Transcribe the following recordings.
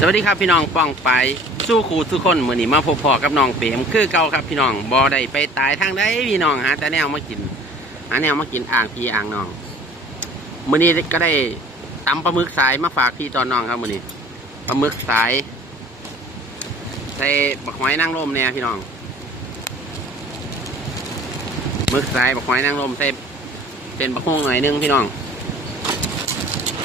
สวัสดีครับพี่น้องป้องไปสู้ครูสู้คนมือนี้มาพบพอกับน้องเปมคือเก่าครับพี่น้องบ่ได้ไปตายทางใดพี่น้องหาแต่แนวมากินหาแนวมากินอ่างพี่อ่างน้องมือนี้ก็ได้ตำปลาหมึกสายมาฝากพี่ตอนน้องครับมือนี้ปลาหมึกสายใส่บักหอยนางรมเนี่ยพี่น้องหมึกสายบักหอยนางรมใส่เป็นบักฮวงหน่อยนึงพี่น้อง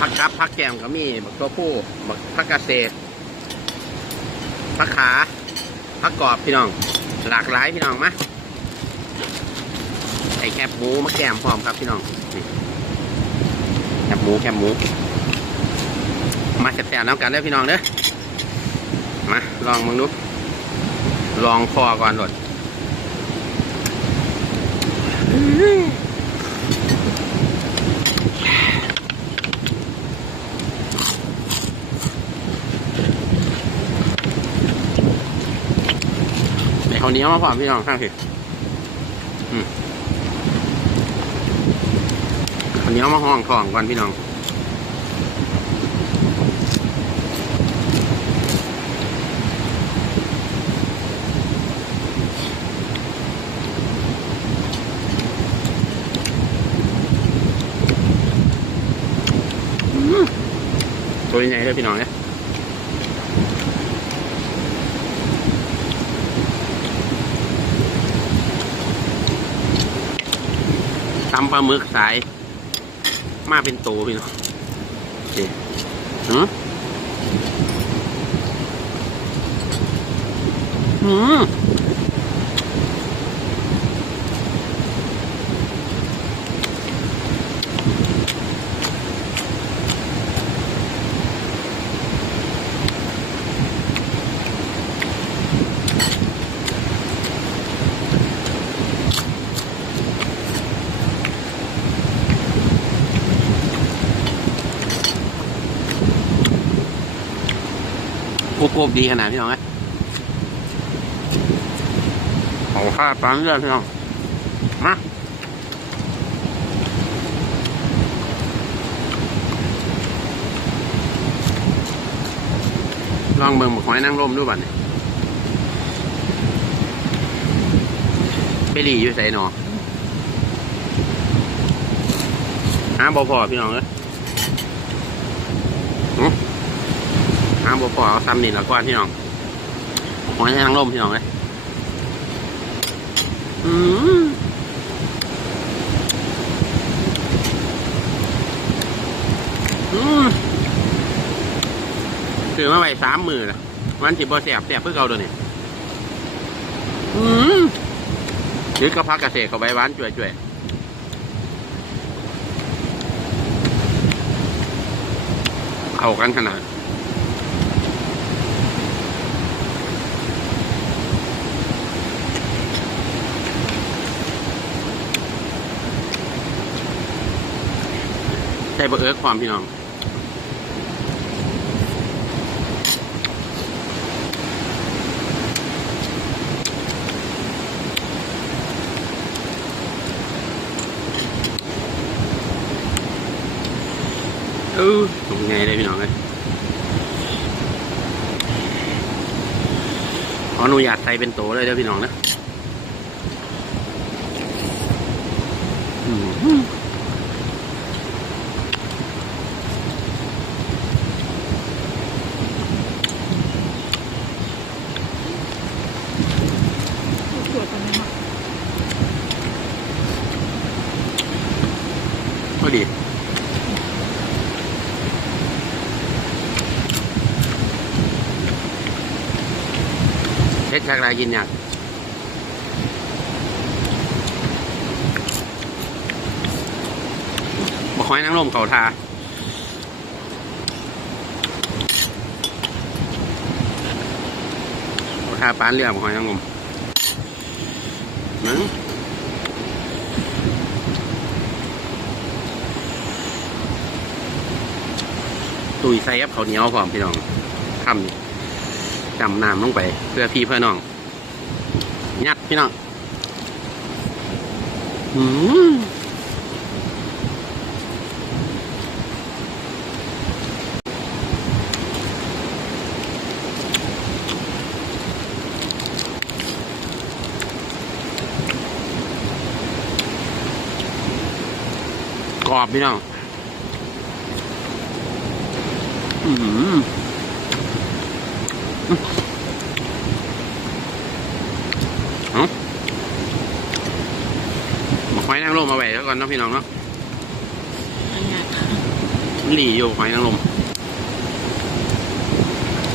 ผักกับผักแกมก็มีบักตัวผู้บักผักกระเศษผักขาผักกรอบพี่น้อง หลากหลายพี่น้องมาไอแคบหมูมาแกมพร้อมครับพี่น้องแคบหมูแคบหมู มาแซ่บๆน้ำกันเด้พี่น้องเด้อมาลองมึงดูลองคอก่อนหลดไอข้าว เหนียวมาพร้อมพี่น้องข้างสิอืมข้าวเหนียวมาห้องทองก่อนพี่น้องตัวใหญ่เลยพี่น้องเนี่ย ตำปลาหมึกสาย มาเป็นตัวพี่น้องโอเคหืมหืม โกโก้ดีขนาดพี่น้องไหมเอาข้าปลาเลือดพี่น้อง มาลองเบิ่งบักหอยนางรมดูบัดนี่ไปหลีอยู่ใส่หนอหาบ่พอพี่น้องเอ้ยหึหา บ่พอเอาซ้ำนี่ละก่อนพี่น้องหอยนางรมพี่น้องเอ้ยอืมอืมถือมาไว้สามมือละมันสิบ่แสบแสบเพื่อเกาตัวนี้อืมหรือกระพักกระเสกเข้าใบหวานจ่วยจ่วยๆเข้ากันขนาด ส่บะเอิร์กความพี่น้องเออตรงไงเลยพี่น้องเลยขออนุญาตใส่เป็นโตเลยเด้อพี่น้องนะอืม สวยๆตรงนี้เนาะ พอดี เพชรชากลายกินอย่างบอกใหอยนางรมเขาทาเขาทาปานเรือบอกหอยนางรมหนึ่งตุยใส่กับเขาเหนียวพร้อมพี่น้องทำนี่ ดำน้ำลงไป เพื่อพี่เพื่อน้อง ยัดพี่น้องกรอบพี่น้องอืม เอามาหอยนางรมมาไว้แล้วก่อนนะพี่น้องเนาะหลีอยู่หอยนางรม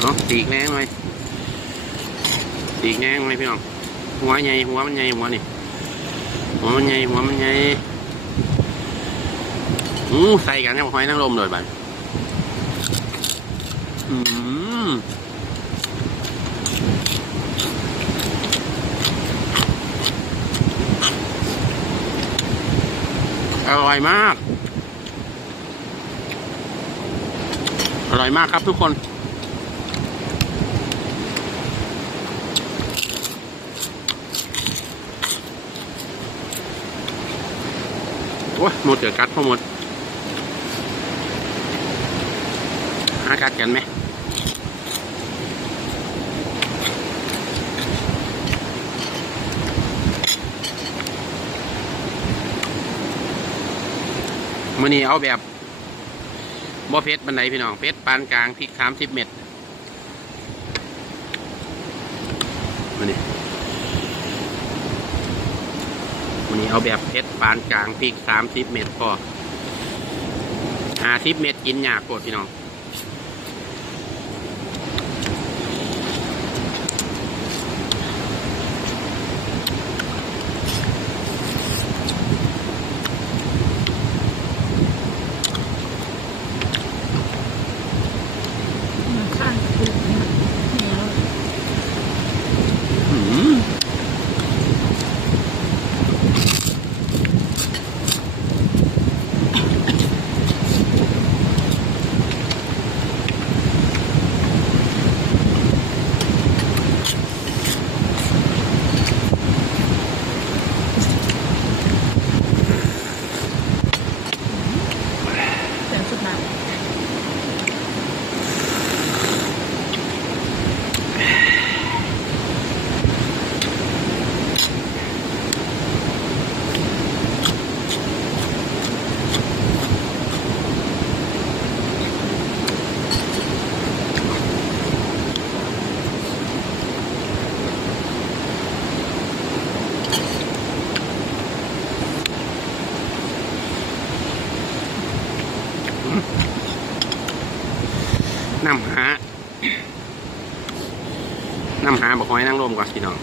เนาะตีกแน่ไหมตีกแน่ไหมพี่น้อง หัวใหญ่หัวมันใหญ่หัวนี่ หัวมันใหญ่หัวมันใหญ่อู้ใส่กันกับหอยนางรมเลยบัดอืม อร่อยมาก อร่อยมากครับทุกคน โอ้ยหมดเดี๋ยวกัดพอหมดหากัดกันไหม มื่อนี้เอาแบบบ่เพชรบันไดพี่น้องเพชรปานกลางพริกสามสิบเม็ดมื่อนี้วันนี้เอาแบบเพชรปานกลางพริกสามสิบเม็ดพอห้าสิบเม็ดกินยากโคตรพี่น้อง มันข้างถูกเนี่ยเหนียว อืมแต่สุดท้าย น้ำหา น้ำหา บอกหอยนั่งร่วมก่อนพี่น้อง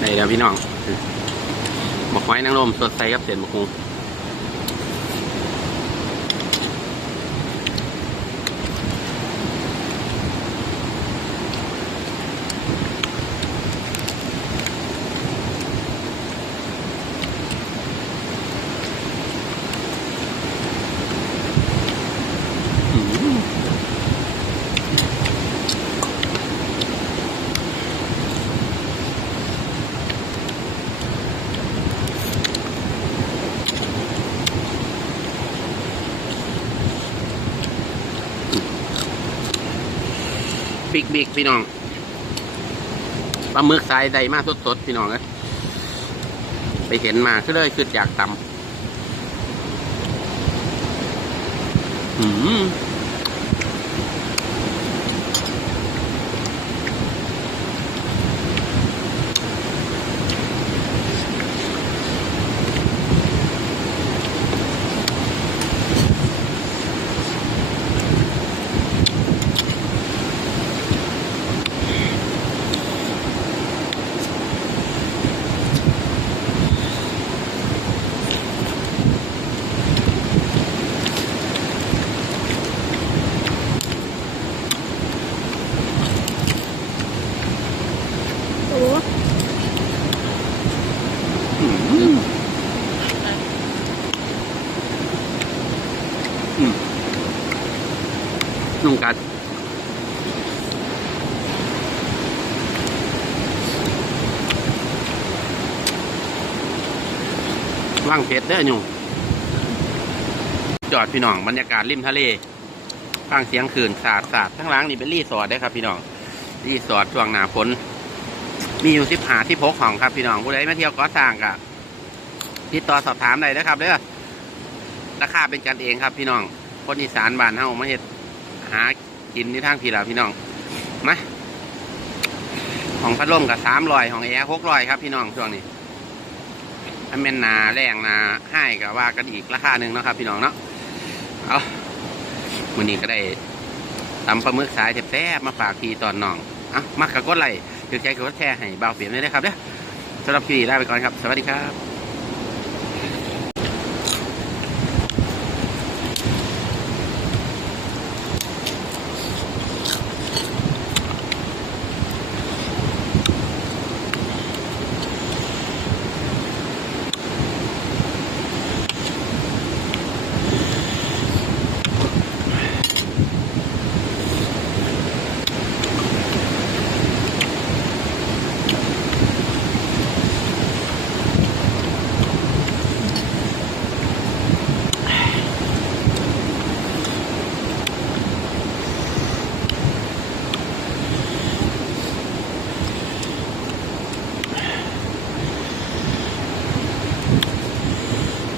ได้แล้วพี่น้องบอกหอยนั่งร่วมสดใสกับเสียนบกฮู บิ๊กบิ๊กพี่น้องปลาหมึกสายใดมากสดๆพี่น้องเลยไปเห็นมาก็เลยคืออยากตำอืม ว่างเพชรเด้อหนูจอดพี่น้องบรรยากาศริมทะเลฟังเสียงคืนสาดสาดทั้งล้างนี่เป็นรีสอร์ทได้ครับ พี่น้องรีสอร์ทช่วงหนาฝนมีอยู่สิบหาที่พกของครับพี่น้องผู้ใดมาเที่ยวก็สร้างกะติดต่อสอบถามได้นะครับเด้อราคาเป็นกันเองครับ พี่น้องคนอีสานบ้านเฮามาเฮ็ดหากินที่ทางพี่ล่ะพี่น้องมาของพัดลมกับสามรอยของแอร์หกรอยครับพี่น้องช่วงนี้ อเป็นนาแรงนาให้กับว่ากันอีกราคาหนึ่งนะครับ พี่น้องเนาะเอาวันนี้ก็ได้ตำปลาหมึกสายแซ่บๆมาฝากพี่ตอนน้องอะมักกับกดไลค์ถือใจกดแชร์ให้เบาเปลี่ยนเลยนะครับเด้อสำหรับคลิปนี้ลาไปก่อนครับ สวัสดีครับ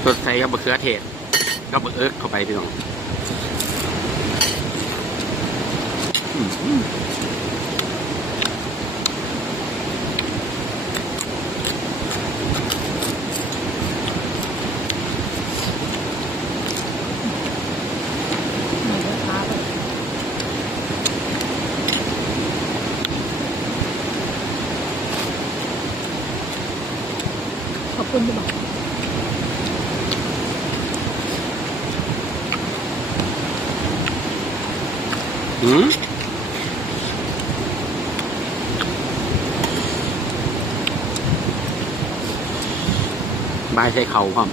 สดใสกับบะเขือเทศก็บะเอิ๊กเข้าไปพี่น้องขอบคุณที่บอก อืมบายใส่เข่าพร้อ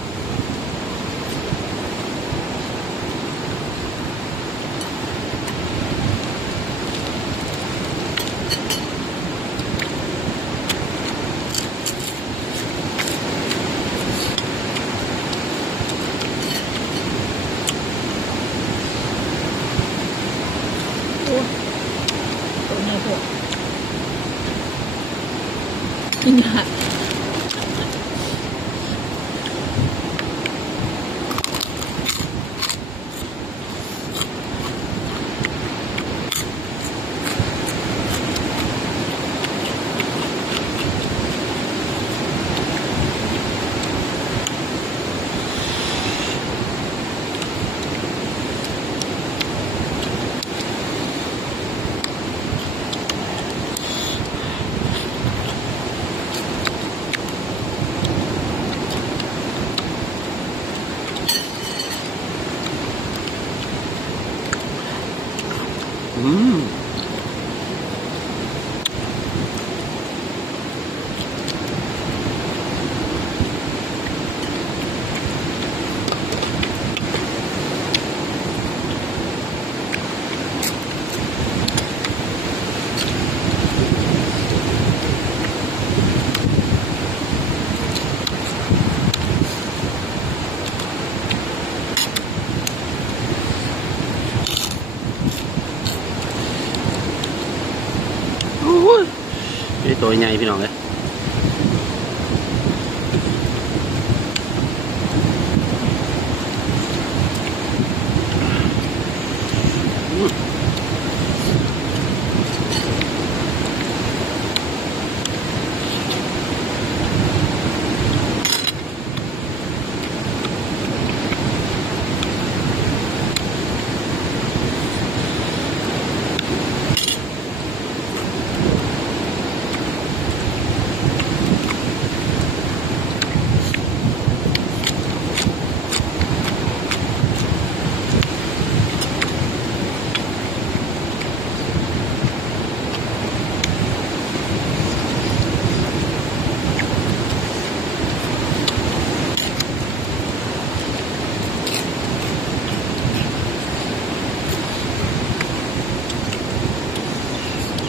นี่ตัวใหญ่พี่น้องเลย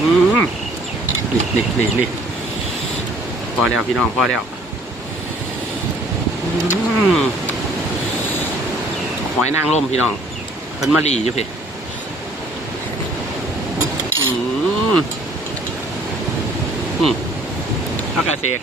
อืมอืม นี่นี่นี่นี่พอแล้วพี่น้องพอแล้วอืมหอยนางรมพี่น้องเพิ่นมาลีอยู่พี่อืมอืมเอากระเสก